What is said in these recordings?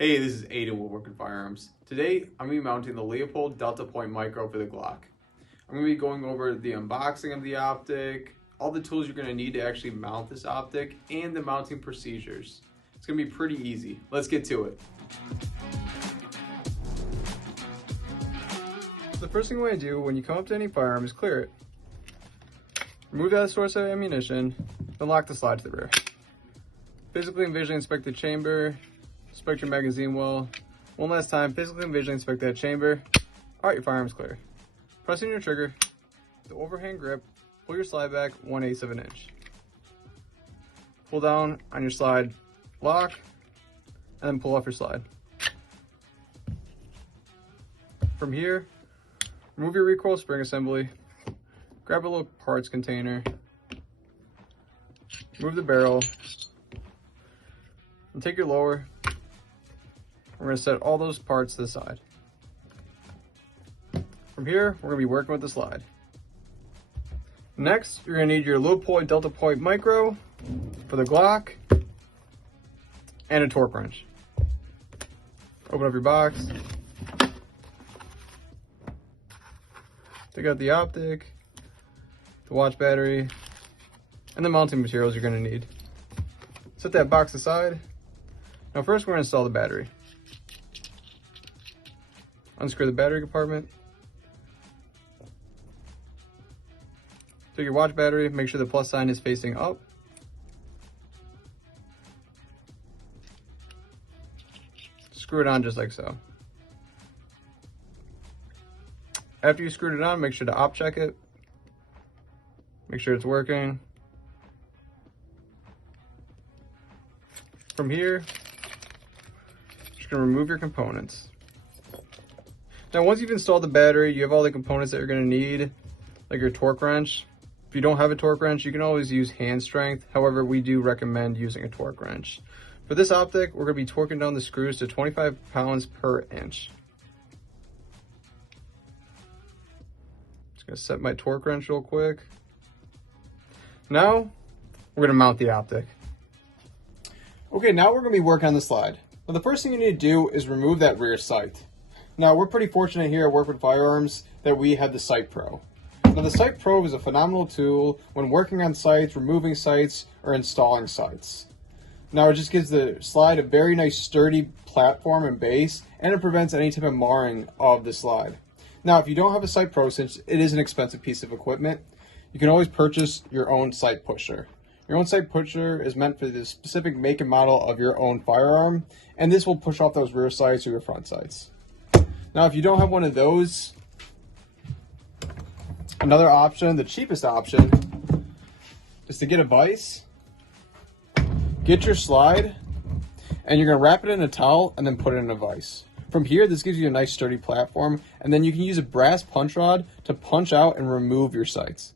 Hey, this is Aiden with Workman Firearms. Today, I'm going to be mounting the Leupold Deltapoint Micro for the Glock. I'm going to be going over the unboxing of the optic, all the tools you're going to need to actually mount this optic, and the mounting procedures. It's going to be pretty easy. Let's get to it. The first thing you want to do when you come up to any firearm is clear it. Remove that source of ammunition, then lock the slide to the rear. Physically and visually inspect the chamber, inspect your magazine well. One last time, physically and visually inspect that chamber. Alright, your firearm's clear. Press in your trigger, the overhand grip, pull your slide back 1/8 of an inch. Pull down on your slide lock, and then pull off your slide. From here, remove your recoil spring assembly, grab a little parts container, move the barrel, and take your lower. We're going to set all those parts to the side. From here, we're going to be working with the slide. Next, you're going to need your Leupold Deltapoint Micro for the Glock and a torque wrench. Open up your box. Take out the optic, the watch battery, and the mounting materials you're going to need. Set that box aside. Now first we're going to install the battery. Unscrew the battery compartment. Take your watch battery, make sure the plus sign is facing up. Screw it on just like so. After you screwed it on, make sure to op check it. Make sure it's working. From here, just gonna remove your components. Now, once you've installed the battery, you have all the components that you're gonna need, like your torque wrench. If you don't have a torque wrench, you can always use hand strength. However, we do recommend using a torque wrench. For this optic, we're gonna be torquing down the screws to 25 pounds per inch. Just gonna set my torque wrench real quick. Now, we're gonna mount the optic. Okay, now we're gonna be working on the slide. Now, the first thing you need to do is remove that rear sight. Now, we're pretty fortunate here at Workman Firearms that we have the Sight Pro. Now, the Sight Pro is a phenomenal tool when working on sights, removing sights, or installing sights. Now, it just gives the slide a very nice sturdy platform and base, and it prevents any type of marring of the slide. Now, if you don't have a Sight Pro, since it is an expensive piece of equipment, you can always purchase your own sight pusher. Your own sight pusher is meant for the specific make and model of your own firearm, and this will push off those rear sights or your front sights. Now, if you don't have one of those, another option, the cheapest option, is to get a vise, get your slide, and you're gonna wrap it in a towel and then put it in a vise. From here, this gives you a nice sturdy platform, and then you can use a brass punch rod to punch out and remove your sights.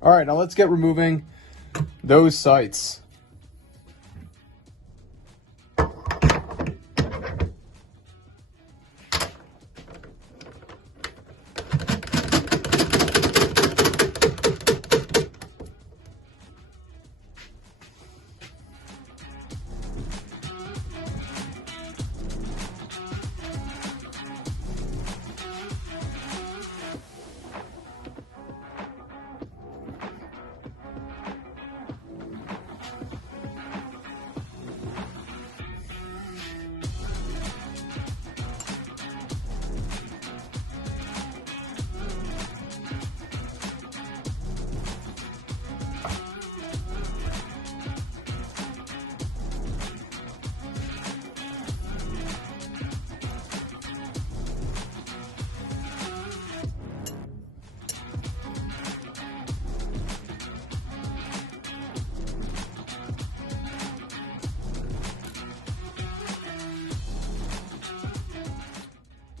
All right, now let's get removing those sights.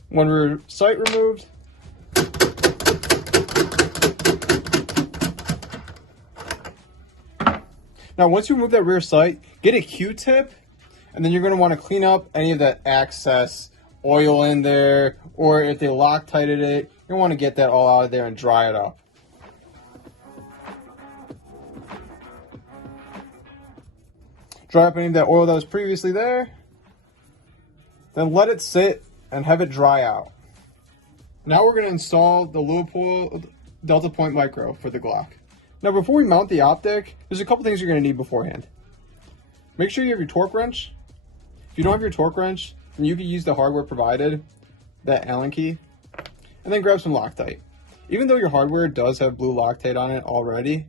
One rear sight removed. Now, once you remove that rear sight, get a Q-tip, and then you're going to want to clean up any of that excess oil in there, or if they Loctited it, you want to get that all out of there and dry it up. Drop any of that oil that was previously there. Then let it sit and have it dry out. Now we're going to install the Leupold Deltapoint Micro for the Glock. Now before we mount the optic, there's a couple things you're going to need beforehand. Make sure you have your torque wrench. If you don't have your torque wrench, then you can use the hardware provided, that Allen key, and then grab some Loctite. Even though your hardware does have blue Loctite on it already,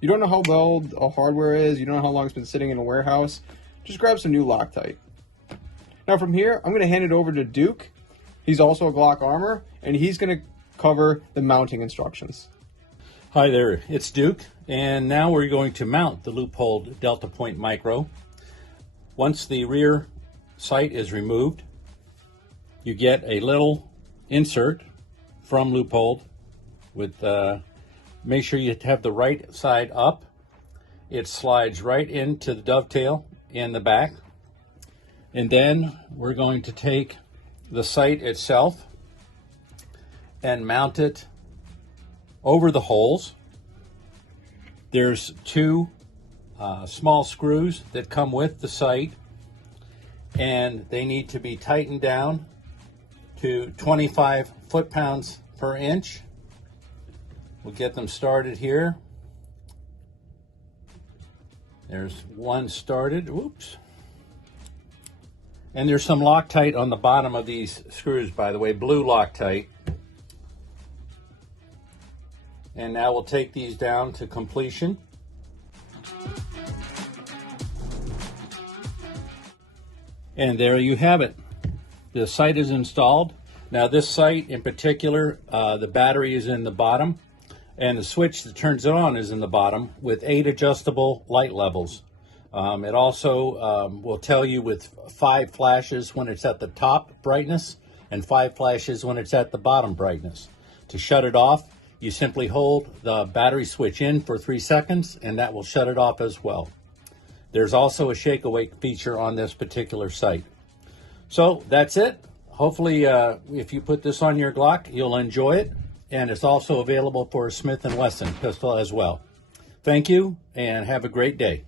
you don't know how well the hardware is, you don't know how long it's been sitting in a warehouse, just grab some new Loctite. Now from here, I'm going to hand it over to Duke. He's also a Glock armor, and he's going to cover the mounting instructions. Hi there, it's Duke, and now we're going to mount the Leupold Deltapoint Micro. Once the rear sight is removed, you get a little insert from Leupold with, make sure you have the right side up. It slides right into the dovetail in the back. And then we're going to take the sight itself and mount it over the holes. There's two small screws that come with the sight, and they need to be tightened down to 25 foot-pounds per inch. We'll get them started here. There's one started. Oops. And there's some Loctite on the bottom of these screws, by the way, blue Loctite. And now we'll take these down to completion. And there you have it. The sight is installed. Now this sight in particular, the battery is in the bottom, and the switch that turns it on is in the bottom with 8 adjustable light levels. It also will tell you with 5 flashes when it's at the top brightness and 5 flashes when it's at the bottom brightness. To shut it off, you simply hold the battery switch in for 3 seconds, and that will shut it off as well. There's also a shake awake feature on this particular sight. So that's it. Hopefully, if you put this on your Glock, you'll enjoy it. And it's also available for a Smith & Wesson pistol as well. Thank you, and have a great day.